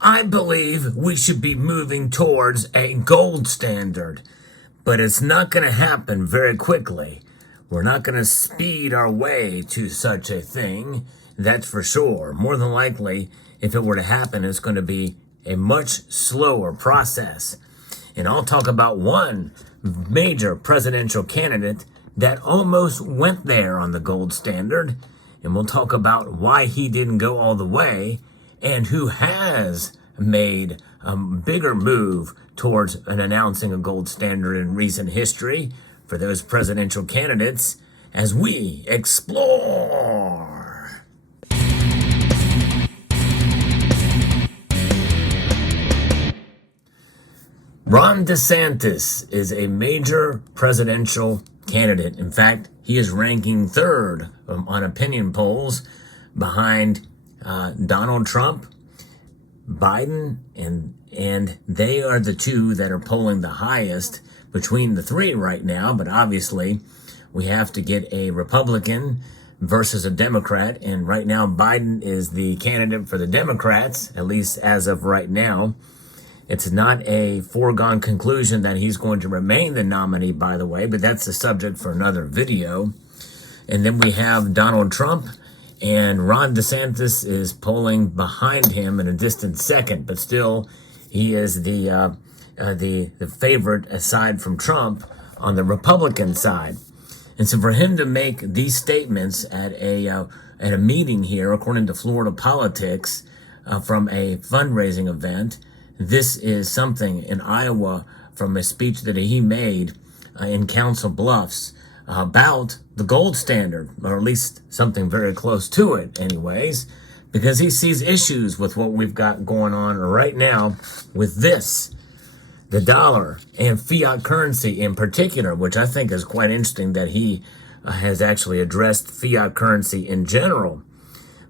I believe we should be moving towards a gold standard, but it's not going to happen very quickly. We're not going to speed our way to such a thing, that's for sure. More than likely, if it were to happen, it's going to be a much slower process. And I'll talk about one major presidential candidate that almost went there on the gold standard. And we'll talk about why he didn't go all the way and who has made a bigger move towards announcing a gold standard in recent history for those presidential candidates as we explore. Ron DeSantis is a major presidential candidate. In fact, he is ranking third on opinion polls behind Donald Trump, Biden, and they are the two that are polling the highest between the three right now. But obviously, we have to get a Republican versus a Democrat. And right now, Biden is the candidate for the Democrats, at least as of right now. It's not a foregone conclusion that he's going to remain the nominee, by the way, but that's the subject for another video. And then we have Donald Trump, and Ron DeSantis is polling behind him in a distant second, but still he is the favorite aside from Trump on the Republican side. And so for him to make these statements at a meeting here, according to Florida Politics, from a fundraising event, this is something in Iowa from a speech that he made in Council Bluffs about the gold standard, or at least something very close to it anyways, because he sees issues with what we've got going on right now with this, the dollar and fiat currency in particular, which I think is quite interesting that he has actually addressed fiat currency in general,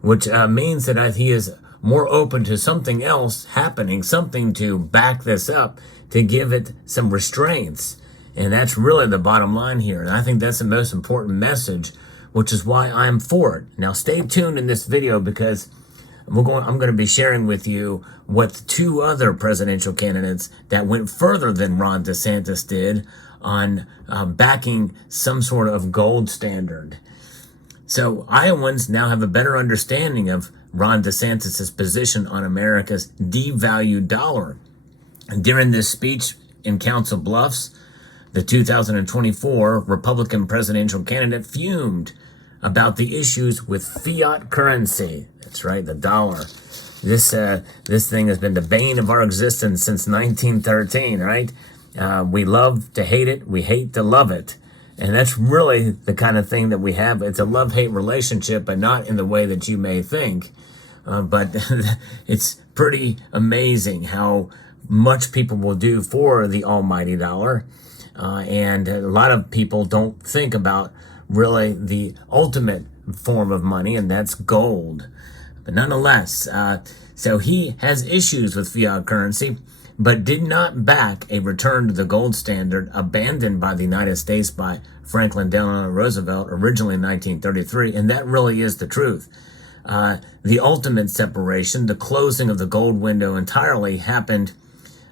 which means that he is more open to something else happening, something to back this up, to give it some restraints. And that's really the bottom line here. And I think that's the most important message, which is why I'm for it. Now, stay tuned in this video because I'm going to be sharing with you what two other presidential candidates that went further than Ron DeSantis did on backing some sort of gold standard. So Iowans now have a better understanding of Ron DeSantis' position on America's devalued dollar. And during this speech in Council Bluffs, the 2024 Republican presidential candidate fumed about the issues with fiat currency. That's right, the dollar. This thing has been the bane of our existence since 1913, right? We love to hate it, we hate to love it. And that's really the kind of thing that we have. It's a love-hate relationship, but not in the way that you may think. But it's pretty amazing how much people will do for the almighty dollar. And a lot of people don't think about really the ultimate form of money, and that's gold. But nonetheless, so he has issues with fiat currency, but did not back a return to the gold standard abandoned by the United States by Franklin Delano Roosevelt originally in 1933, and that really is the truth. The ultimate separation, the closing of the gold window entirely, happened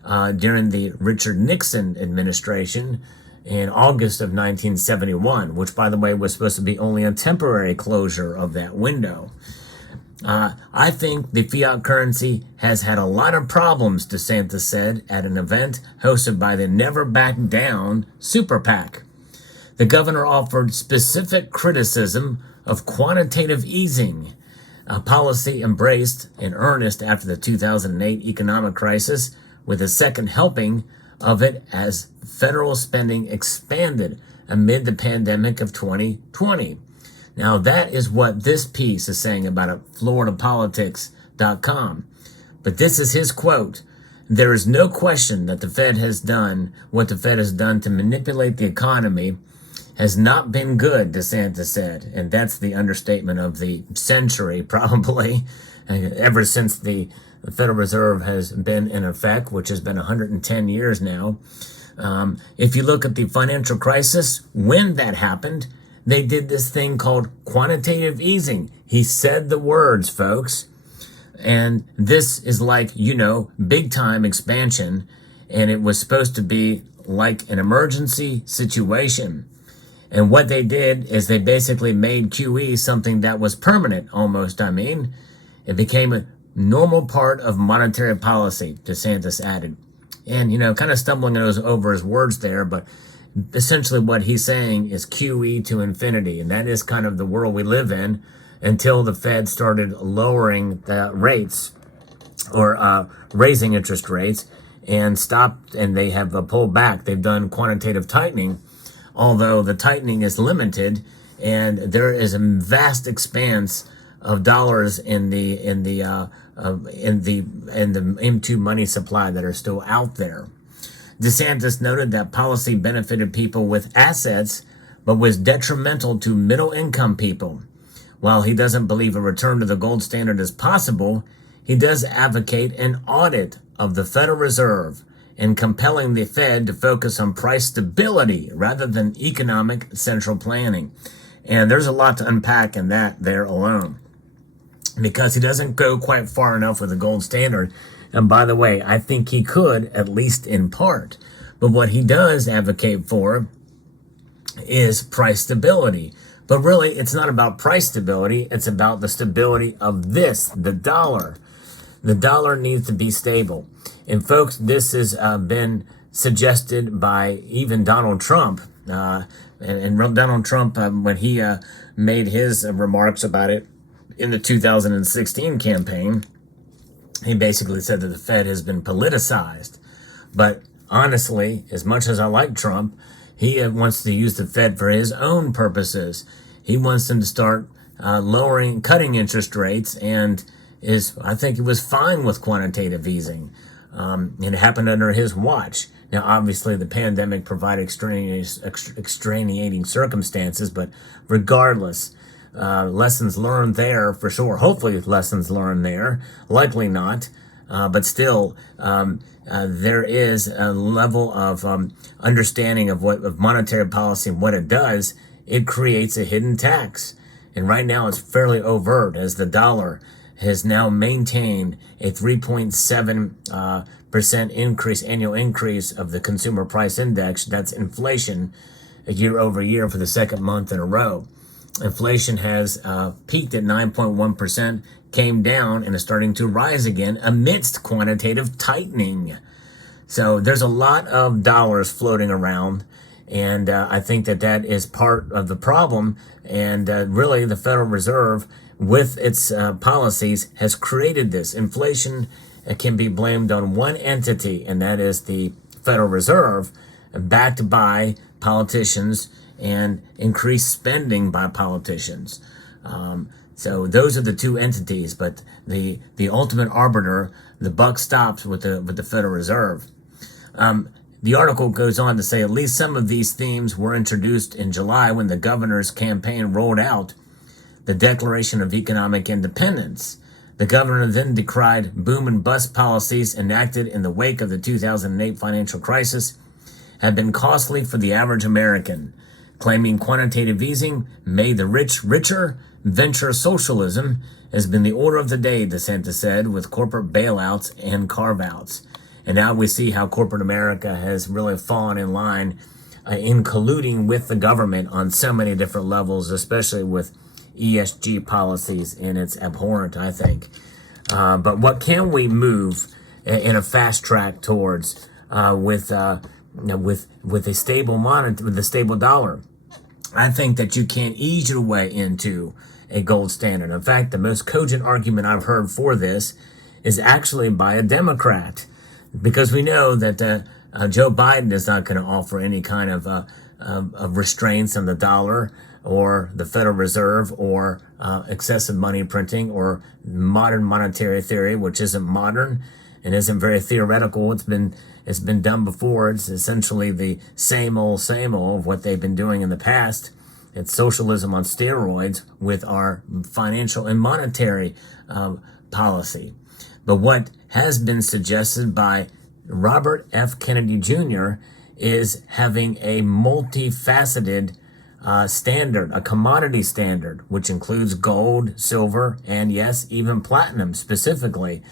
during the Richard Nixon administration in August of 1971, which, by the way, was supposed to be only a temporary closure of that window. I think the fiat currency has had a lot of problems, DeSantis said at an event hosted by the Never Back Down Super PAC. The governor offered specific criticism of quantitative easing, a policy embraced in earnest after the 2008 economic crisis, with a second helping of it as federal spending expanded amid the pandemic of 2020. Now, that is what this piece is saying about it, floridapolitics.com. But this is his quote. There is no question that the Fed has done what the Fed has done to manipulate the economy has not been good, DeSantis said. And that's the understatement of the century, probably, ever since the Federal Reserve has been in effect, which has been 110 years now. If you look at the financial crisis, when that happened, they did this thing called quantitative easing. He said the words, folks. And this is like, big time expansion. And it was supposed to be like an emergency situation. And what they did is they basically made QE something that was permanent almost. It became a normal part of monetary policy, DeSantis added. And, kind of stumbling over his words there, but essentially what he's saying is QE to infinity. And that is kind of the world we live in until the Fed started lowering the rates or raising interest rates and stopped, and they have pulled back. They've done quantitative tightening, although the tightening is limited, and there is a vast expanse of dollars in the M2 money supply that are still out there. DeSantis noted that policy benefited people with assets, but was detrimental to middle-income people. While he doesn't believe a return to the gold standard is possible, he does advocate an audit of the Federal Reserve and compelling the Fed to focus on price stability rather than economic central planning. And there's a lot to unpack in that there alone, because he doesn't go quite far enough with the gold standard. And by the way, I think he could, at least in part. But what he does advocate for is price stability. But really, it's not about price stability. It's about the stability of the dollar. The dollar needs to be stable. And folks, this has been suggested by even Donald Trump. And Donald Trump, when he made his remarks about it in the 2016 campaign, he basically said that the Fed has been politicized. But honestly, as much as I like Trump, he wants to use the Fed for his own purposes. He wants them to start cutting interest rates, and I think he was fine with quantitative easing. It happened under his watch. Now, obviously, the pandemic provided extraneating circumstances, but regardless, lessons learned there for sure. Hopefully, lessons learned there. Likely not, but still, there is a level of understanding of monetary policy and what it does. It creates a hidden tax, and right now it's fairly overt, as the dollar has now maintained a 3.7% increase, annual increase of the consumer price index. That's inflation year over year for the second month in a row. Inflation has peaked at 9.1%, came down, and is starting to rise again amidst quantitative tightening. So there's a lot of dollars floating around, and I think that is part of the problem. And really, the Federal Reserve, with its policies, has created this. Inflation can be blamed on one entity, and that is the Federal Reserve, backed by politicians and increased spending by politicians. So those are the two entities, but the ultimate arbiter, the buck stops with the Federal Reserve. The article goes on to say at least some of these themes were introduced in July when the governor's campaign rolled out the Declaration of Economic Independence. The governor then decried boom and bust policies enacted in the wake of the 2008 financial crisis had been costly for the average American, claiming quantitative easing made the rich richer. Venture socialism has been the order of the day, DeSantis said, with corporate bailouts and carve-outs. And now we see how corporate America has really fallen in line in colluding with the government on so many different levels, especially with ESG policies, and it's abhorrent, I think. But what can we move in a fast track towards with a stable dollar? I think that you can't ease your way into a gold standard. In fact, the most cogent argument I've heard for this is actually by a Democrat, because we know that Joe Biden is not going to offer any kind of restraints on the dollar or the Federal Reserve or excessive money printing or modern monetary theory, which isn't modern and isn't very theoretical. It's been done before. It's essentially the same old of what they've been doing in the past. It's socialism on steroids with our financial and monetary policy. But what has been suggested by Robert F. Kennedy Jr. is having a multifaceted standard, a commodity standard, which includes gold, silver, and yes, even platinum specifically,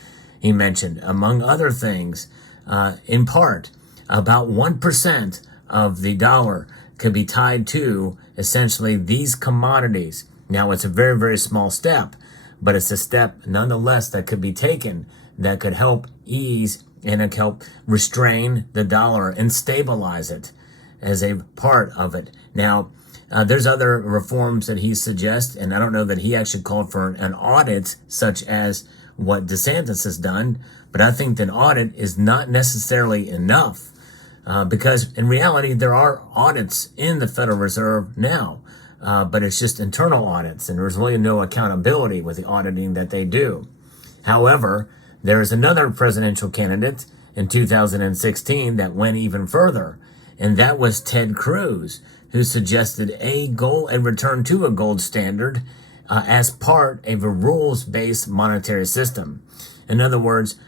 he mentioned, among other things. In part, about 1% of the dollar could be tied to essentially these commodities. Now, it's a very, very small step, but it's a step nonetheless that could be taken that could help ease and help restrain the dollar and stabilize it as a part of it. Now, there's other reforms that he suggests, and I don't know that he actually called for an audit such as what DeSantis has done, but I think that an audit is not necessarily enough because in reality, there are audits in the Federal Reserve now, but it's just internal audits, and there's really no accountability with the auditing that they do. However, there is another presidential candidate in 2016 that went even further, and that was Ted Cruz, who suggested a return to a gold standard as part of a rules-based monetary system. In other words,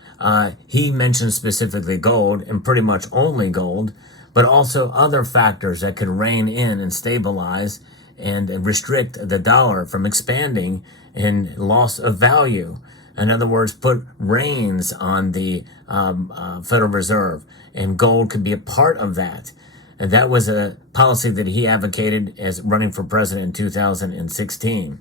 he mentioned specifically gold and pretty much only gold, but also other factors that could rein in and stabilize and restrict the dollar from expanding and loss of value. In other words, put reins on the Federal Reserve, and gold could be a part of that. And that was a policy that he advocated as running for president in 2016.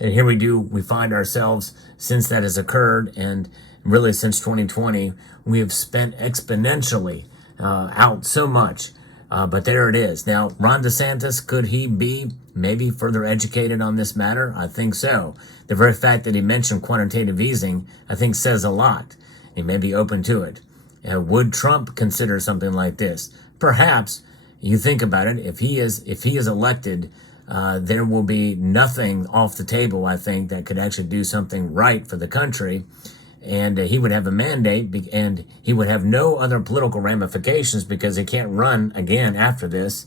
And here we find ourselves, since that has occurred, and really since 2020, we have spent exponentially out so much. But there it is. Now, Ron DeSantis, could he be maybe further educated on this matter? I think so. The very fact that he mentioned quantitative easing, I think, says a lot. He may be open to it. Would Trump consider something like this? Perhaps. You think about it. If he is elected, there will be nothing off the table, I think, that could actually do something right for the country. And he would have a mandate, and he would have no other political ramifications because he can't run again after this.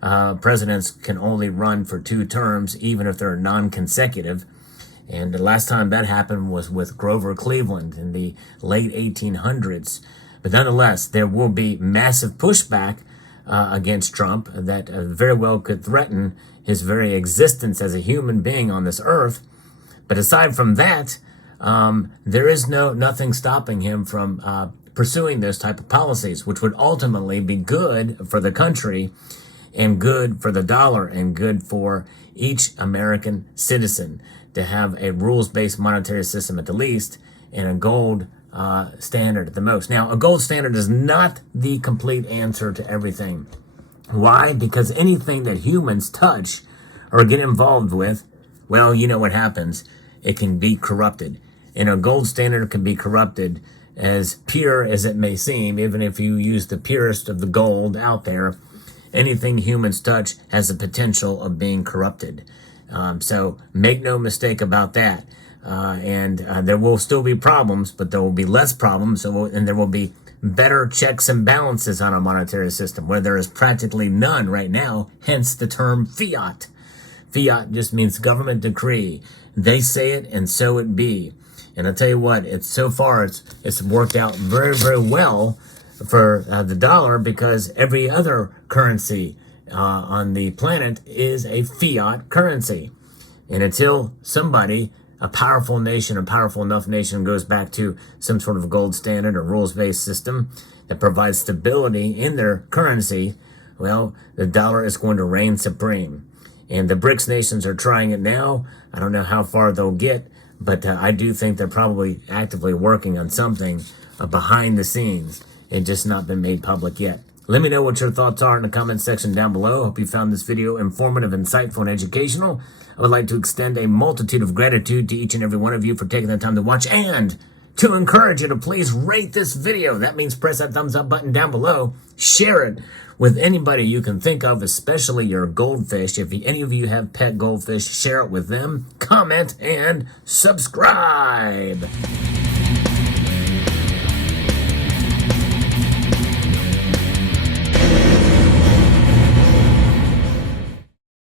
Presidents can only run for 2 terms, even if they're non-consecutive. And the last time that happened was with Grover Cleveland in the late 1800s. But nonetheless, there will be massive pushback against Trump that very well could threaten his very existence as a human being on this earth. But aside from that, there is nothing stopping him from pursuing those type of policies, which would ultimately be good for the country and good for the dollar and good for each American citizen to have a rules-based monetary system at the least and a gold standard at the most. Now, a gold standard is not the complete answer to everything. Why? Because anything that humans touch or get involved with, well, you know what happens. It can be corrupted. And a gold standard can be corrupted, as pure as it may seem, even if you use the purest of the gold out there. Anything humans touch has the potential of being corrupted. So make no mistake about that. And there will still be problems, but there will be less problems, and there will be better checks and balances on our monetary system, where there is practically none right now, hence the term fiat. Fiat just means government decree. They say it, and so it be. And I'll tell you what, it's worked out very, very well for the dollar, because every other currency on the planet is a fiat currency. And until somebody, a powerful nation, a powerful enough nation, goes back to some sort of gold standard or rules-based system that provides stability in their currency, well, the dollar is going to reign supreme. And the BRICS nations are trying it now. I don't know how far they'll get, but I do think they're probably actively working on something behind the scenes and just not been made public yet. Let me know what your thoughts are in the comment section down below. Hope you found this video informative, insightful, and educational. I would like to extend a multitude of gratitude to each and every one of you for taking the time to watch, and to encourage you to please rate this video. That means press that thumbs up button down below. Share it with anybody you can think of, especially your goldfish. If any of you have pet goldfish, share it with them. Comment and subscribe.